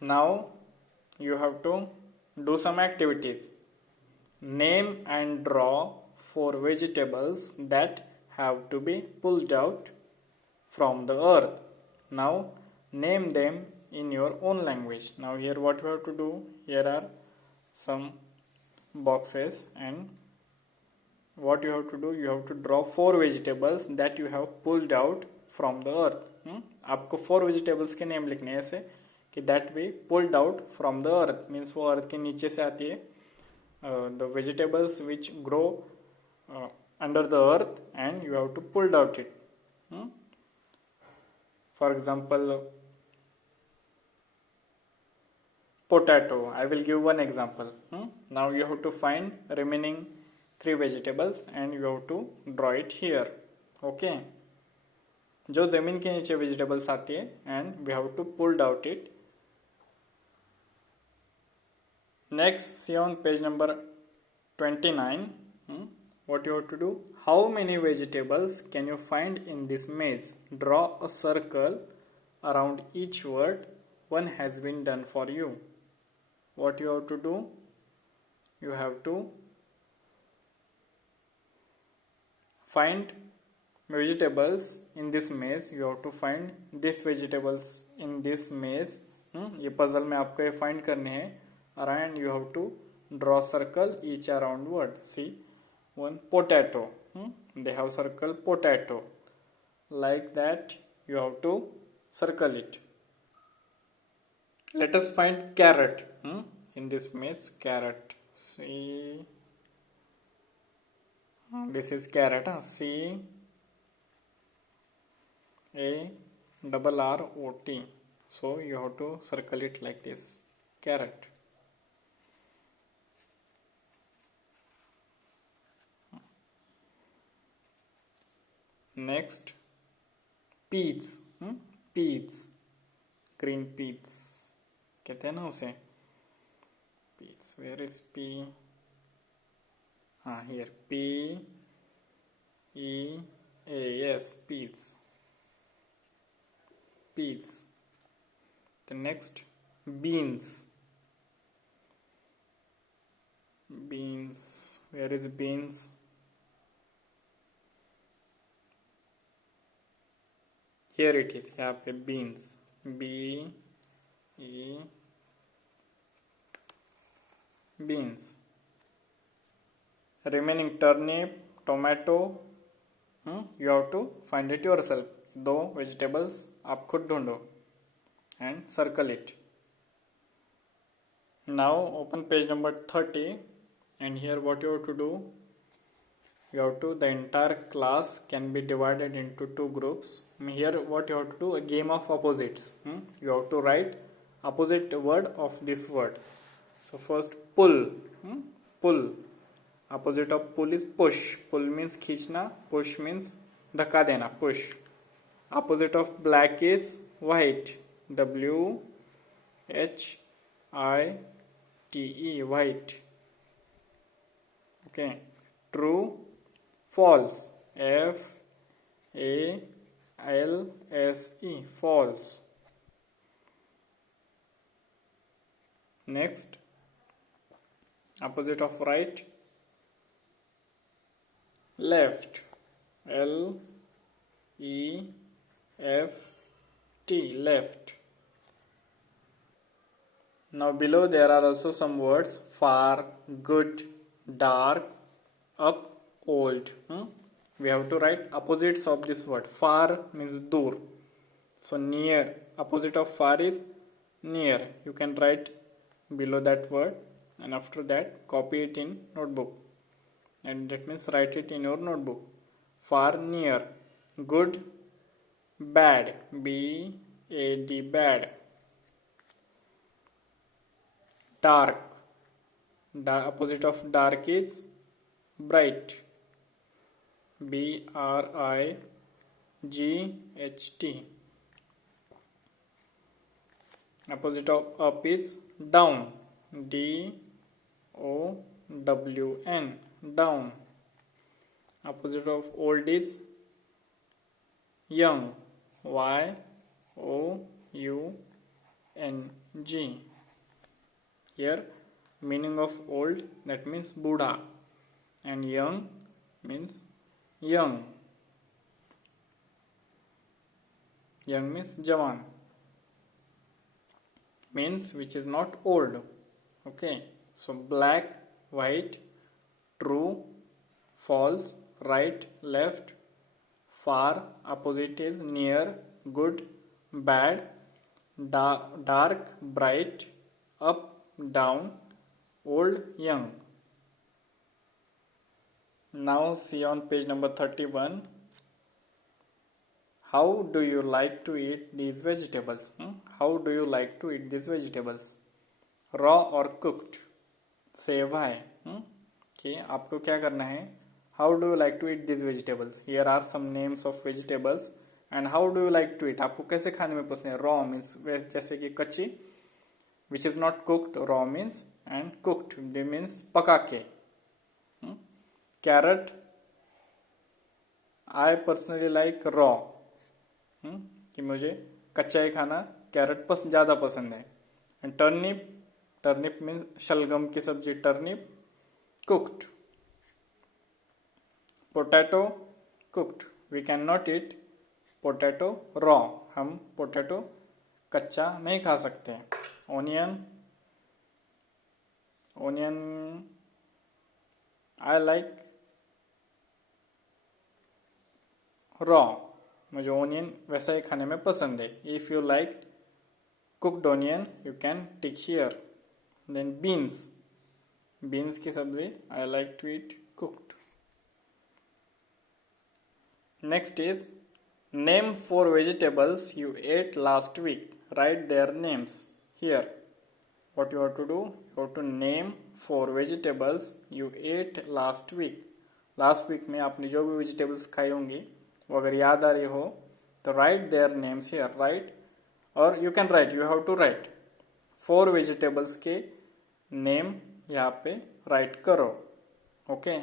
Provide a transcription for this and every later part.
Now you have to do some activities. Name and draw 4 vegetables that have to be pulled out from the earth. Now name them in your own language. Now here what you have to do, here are some boxes, and what you have to do, you have to draw 4 vegetables that you have pulled out from the earth. आपको 4 vegetables के name लिखने हैं ऐसे कि that we pulled out from the earth, means वो अर्थ के नीचे से आती है. The vegetables which grow under the earth and you have to pull out it. For example, potato. I will give one example. Now you have to find remaining 3 vegetables and you have to draw it here. Okay. जो जमीन के नीचे vegetables आती है and we have to pull out it. Next, see on page number 29. What you have to do? How many vegetables can you find in this maze? Draw a circle around each word. One has been done for you. What you have to do? You have to find vegetables in this maze. You have to find these vegetables in this maze. ये puzzle में आपको ये find करने हैं. And you have to draw circle each around word. See, one potato. They have circle potato. Like that you have to circle it. Let us find carrot. In this maze, carrot. See, this is carrot. CARROT. So you have to circle it like this. Carrot. Next, peas. Peas, green peas कहते हैं ना उसे. Peas, where is P? Here, P-E-A-S, peas. Peas. The next, beans. Beans, where is beans? Here it is. यहाँ पे beans. beans. Remaining turnip, tomato. You have to find it yourself. 2 vegetables आप खुद ढूंढो and circle it. Now open page number 30 and here what you have to do, the entire class can be divided into 2 groups. Here what you have to do, a game of opposites. You have to write opposite word of this word. So first, pull. Pull. Opposite of pull is push. Pull means खींचना. Push means धक्का देना. Push. Opposite of black is white. WHITE. White. Okay. True. False. FALSE. False. Next, opposite of right, left. LEFT. Left. Now below there are also some words: far, good, dark, up, old. We have to write opposites of this word. Far means dur. So near. Opposite of far is near. You can write below that word and after that copy it in notebook. And that means write it in your notebook. Far, near. Good, bad. BAD, bad. Dark. Opposite of dark is bright. BRIGHT. Opposite of up is down. DOWN. Down. Opposite of old is young. YOUNG. Here meaning of old, that means Buddha, and young means young. Young means Jawan, means which is not old. Okay, so black, white, true, false, right, left, far, opposite is near, good, bad, dark, bright, up, down, old, young. Now see on page number 31. How do you like to eat these vegetables? How do you like to eat these vegetables? Raw or cooked? Say why. Okay, आपको क्या करना है? How do you like to eat these vegetables? Here are some names of vegetables and how do you like to eat? आपको कैसे खाने में पसंद है? Raw means जैसे कि कच्ची, which is not cooked. Raw means and cooked means पका के. Carrot, I personally like raw. कि मुझे कच्चा ही खाना कैरेट ज़्यादा पसंद है. एंड टर्निप मीन्स शलगम की सब्जी, turnip cooked. Potato cooked. We can not eat potato raw. हम पोटैटो कच्चा नहीं खा सकते. Onion I like raw. मुझे ओनियन वैसा ही खाने में पसंद है. If you like cooked onion you can tick here. Then beans की सब्जी I like to eat cooked. Next is name 4 vegetables you ate last week. Write their names here. What you have to do? You have to name 4 vegetables you ate last week. Last week में आपने जो भी vegetables खाई होंगी वो अगर याद आ रही हो तो write their names here. Write और you can write, you have to write 4 vegetables के नेम यहाँ पे राइट करो. Okay,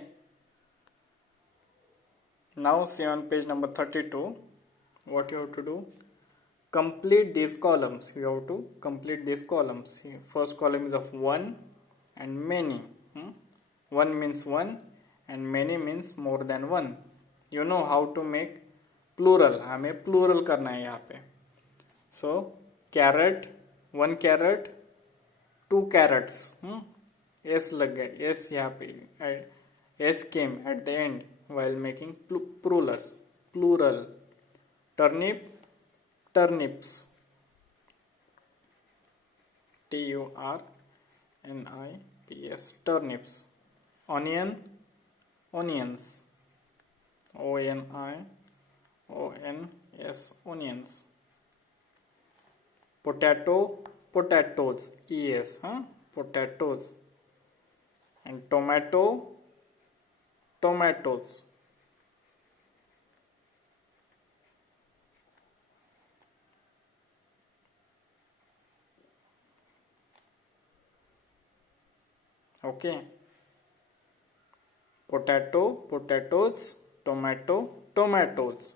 now see on page number 32 what you have to do. Complete these columns. You have to complete these columns. First column is of one and many. One means one and many means more than one. You know how to make plural. हमें plural करना है यहाँ पे. So carrot, 1 carrot, 2 carrots. S लग गए. S यहाँ पे S came at the end while making plural. Turnip, turnips. TURNIPS, turnips. Onion, onions. ONIONS, onions. Potato, potatoes. ES, potatoes. And tomato, tomatoes. Okay, potato, potatoes, tomato, tomatoes.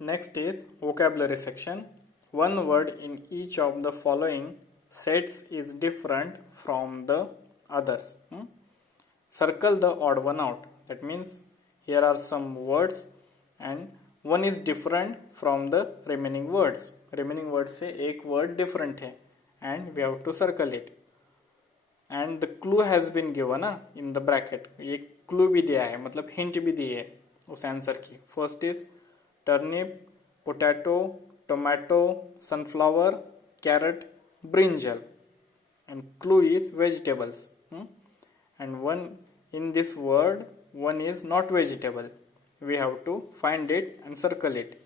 Next is vocabulary section. One word in each of the following sets is different from the others. Circle the odd one out. That means here are some words and one is different from the remaining words. Remaining words से एक word different है and we have to circle it. And the clue has been given in the bracket. ये clue भी दिया है, मतलब hint भी दी है उस आंसर की. First is turnip, potato, tomato, sunflower, carrot, brinjal. And clue is vegetables. And one in this word one is not vegetable. We have to find it and circle it.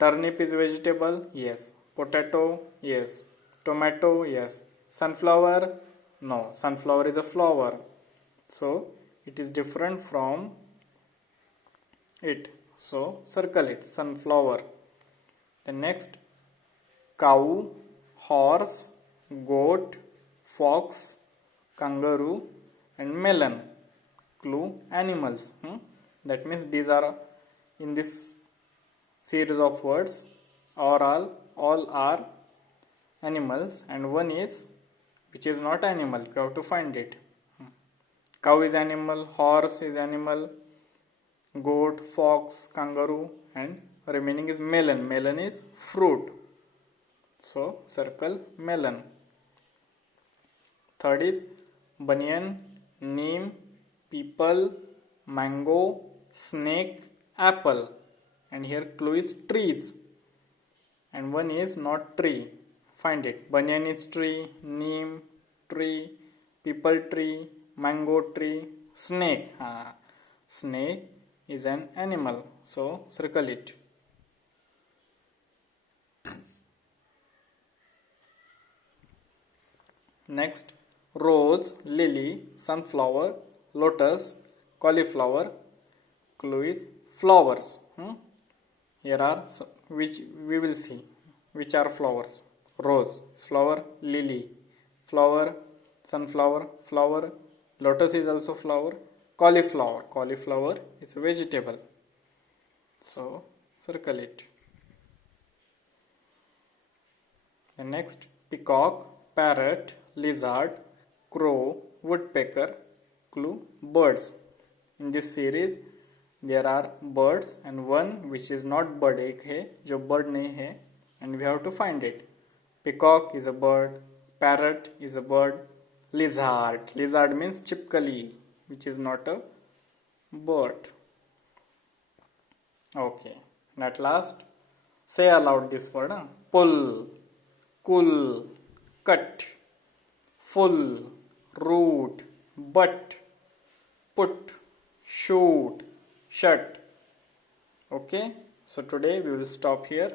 Turnip is vegetable, yes. Potato, yes. Tomato, yes. Sunflower, no. Sunflower is a flower, so it is different from it, so circle it. Sunflower. The next, cow, horse, goat, fox, kangaroo and melon. Clue, animals. That means these are in this series of words, or all are animals and one is which is not animal. You have to find it. Cow is animal, horse is animal, goat, fox, kangaroo, and remaining is melon. Melon is fruit. So circle melon. Third is banyan, neem, people, mango, snake, apple. And here clue is trees. And one is not tree. Find it. Banyan is tree, neem tree, people tree, mango tree, snake. Snake is an animal. So circle it. Next, rose, lily, sunflower, lotus, cauliflower. Clue is flowers. Here are which we will see which are flowers. Rose is flower, lily flower, sunflower flower, lotus is also flower, cauliflower is a vegetable. So circle it. And next, peacock, parrot, lizard, crow, woodpecker. Clue birds. In this series there are birds and one which is not bird, एक है जो bird नहीं है, and we have to find it. Peacock is a bird, parrot is a bird, lizard means chipkali, which is not a bird. Okay, and at last say aloud this word. Pull, cool, cut, full, root, butt, put, shoot, shut. Okay, so today we will stop here.